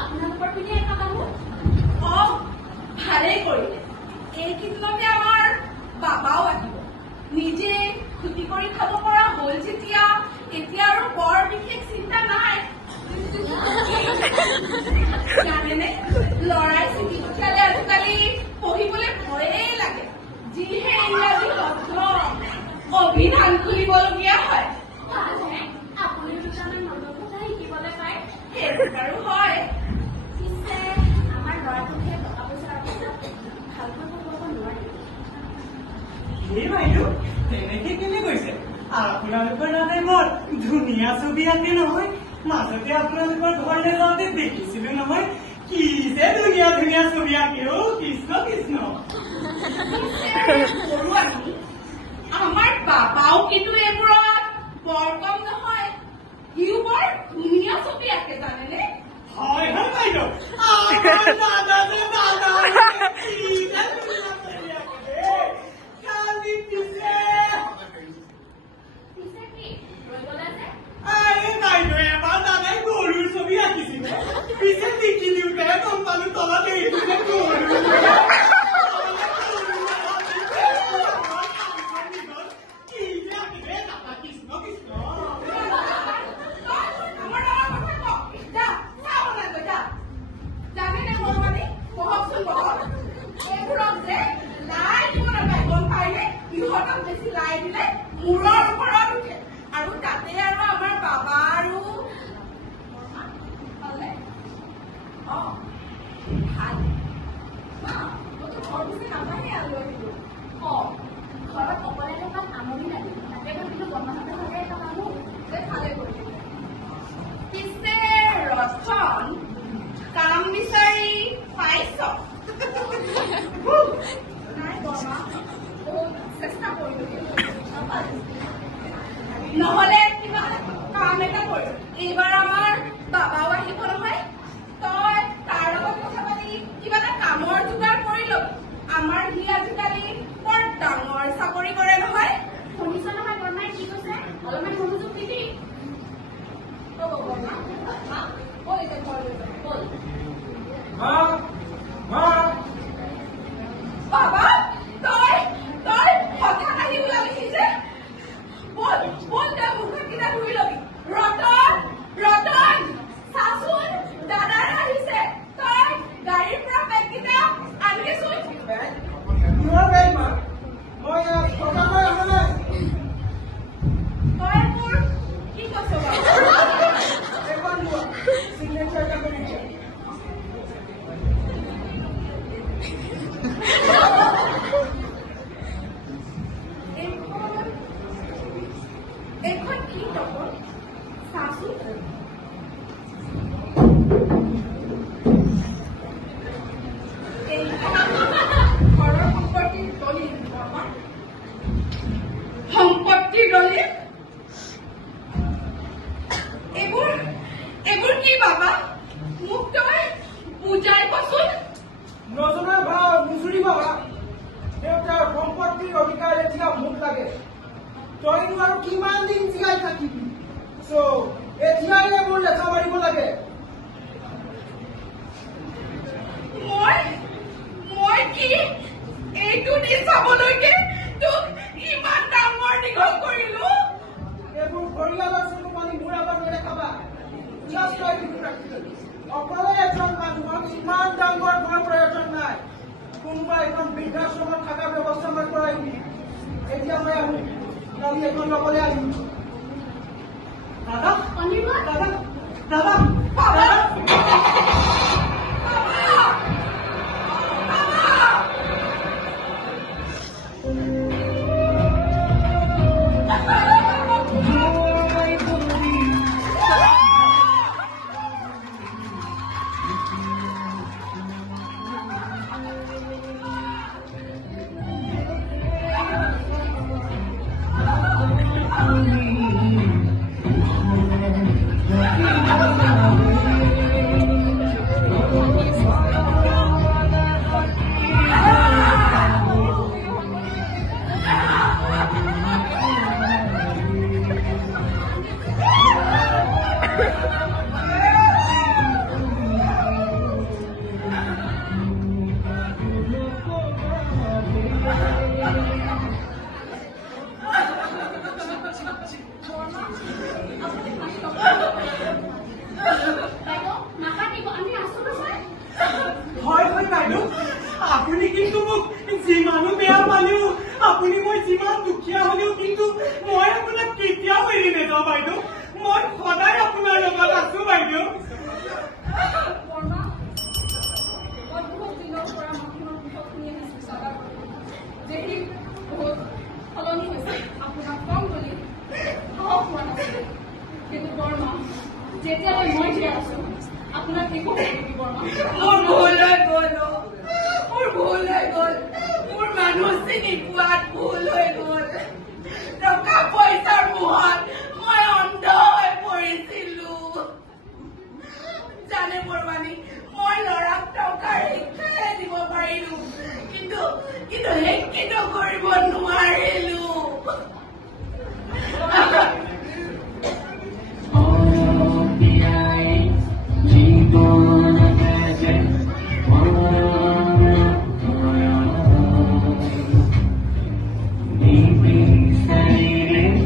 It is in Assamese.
আপোনালোকৰ পিনে এটা মানুহ ভালেই কৰিলে। এইকেইদিনতে আমাৰ বাবাও আহিব। নিজে খুটি কৰি খাব পৰা হ'ল যেতিয়া এতিয়া আৰু বৰ বিশেষ চিন্তা নাই। জানেনে, লৰাই চিঠি পঠিয়ালে আজিকালি পঢ়িবলৈ ভয়েই লাগে। যিহে ইংৰাজী শব্দ অভিধান খুলিবলগীয়া হয়। আপুনি দুটামান নতুন কথা শিকিবলৈ পায়। সেইটো বাৰু হয়। পিছে আমাৰ ল'ৰাটোকে টকা পইচাৰ ভালকৈ পঢ়াব নোৱাৰে। এই বাইদেউ তেনেকে কেনে কৈছে? আপোনালোকৰ দাদাই বৰ ধুনীয়া ছবি আঁকে নহয়। মাজতে আপোনালোকৰ ঘৰলৈ যাওঁতে দেখিছিলো নহয়, কি যে ধুনীয়া ধুনীয়া ছবি আঁকে। কৃষ্ণ কৃষ্ণ। আমাৰ বাবাও কিন্তু এইবোৰত বৰ কম নহয়। সিও বৰ ধুনীয়া ছবি আঁকে জানেনে? হয় হয় বাইদেউ, আমাৰ দাদা যে দাদা কি যে ধুনীয়া ছবি আঁকে। কালি পিছে কি ৰৈ গ'লা যে? বাইদেউ এবাৰ দাদাই গৰুৰ ছবি আঁকিছিলে। পিছে লিখি দিওঁতে গম পালো তলত এইটো যে গৰু। মূৰৰ ওপৰত উঠে আৰু তাতে আৰু আমাৰ বাবা আৰু ঘৰত অকলে থকাত আমনি লাগে। তাতে ভাবিলো বৰমাহঁতৰ ঘৰতে এটা মানুহ ভালে কৰিলে। পিছে ৰচন কাম বিচাৰি পাইছ? নাই বৰমা, চেষ্টা কৰিলো নহলে কিবা কাম এটা কৰিম। এইবাৰ আমাৰ বাবাও আহিব নহয়। তই তাৰ লগত কথা পাতি কিবা এটা কামৰ যোগাৰ কৰি লবি। আমাৰ সি আজিকালি বৰ ডাঙৰ চাকৰি কৰে নহয়। শুনিছ নহয় বৰমাই কি কৈছে? অলপমান মনোযোগ দিবি। বাবা তই তই হঠাৎ আহি ওলালিহি যে। বল বল তই মুখকেইটা ধুই লবি। ৰতন ৰতন চাচোন, দাদাই আহিছে। তই গাড়ীৰ পৰা বেগকেইটা আনিছোন। তই মোৰ কি কৈছ এইখন কি টপৰ চাচোন। ঘৰৰ সম্পত্তিৰ দলিল। সম্পত্তিৰ দলিল? এইবোৰ কি বাবা? মোক তই বুজাই কচোন। নজনা ভাৱ নুচুৰিবা। দেউতাৰ সম্পত্তিৰ অধিকাৰ এতিয়া মোক লাগে। তইনো আৰু কিমান দিন জীয়াই থাকিবি? এতিয়াই এইবোৰ লেখা মাৰিব লাগে। মই কি এইটো দি চাবলৈকে তোক ইমান ডাঙৰ দীঘল কৰিলো? এইবোৰ পৰিয়ালৰ চকু পানী মোৰ আগত নেদেখাবা। অকলে এজন মানুহক ইমান ডাঙৰ ঘৰ প্ৰয়োজন নাই। কোনোবা এখন বৃদ্ধাশ্ৰমত থকাৰ ব্যৱস্থা মই কৰাই দিম। এতিয়া মই আহো, কালি এখন ল'বলৈ আহিম। দাদা অনিৰ্বাণ দাদা দাদা বাবা দাদা নহয় বাইদেউ আপুনি কিন্তু মোক যিমানো বেয়া পালেও আপুনি মই যিমান দুখীয়া হলেও কিন্তু মই আপোনাক কেতিয়াও এৰি নেযাওঁ বাইদেউ মই সদায় আপোনাৰ লগত আছো বাইদেউ বৰ্মা মই বহুত দিনৰ পৰা মানুহৰ মুখত শুনি আহিছো চালাৰ যে সি বহুত সলনি হৈছে আপোনাক কম বুলি সাহস হোৱা নাছিল কিন্তু বৰ্মা যেতিয়ালৈ মই জীয়াই আছো আপোনাক একো কৰিব বৰ্মা মোৰ ভুল হৈ গ'ল মোৰ ভুল হৈ গ'ল মোৰ মানুহ চিনি পোৱাত ভুল হৈ গ'ল টকা পইচাৰ মোহত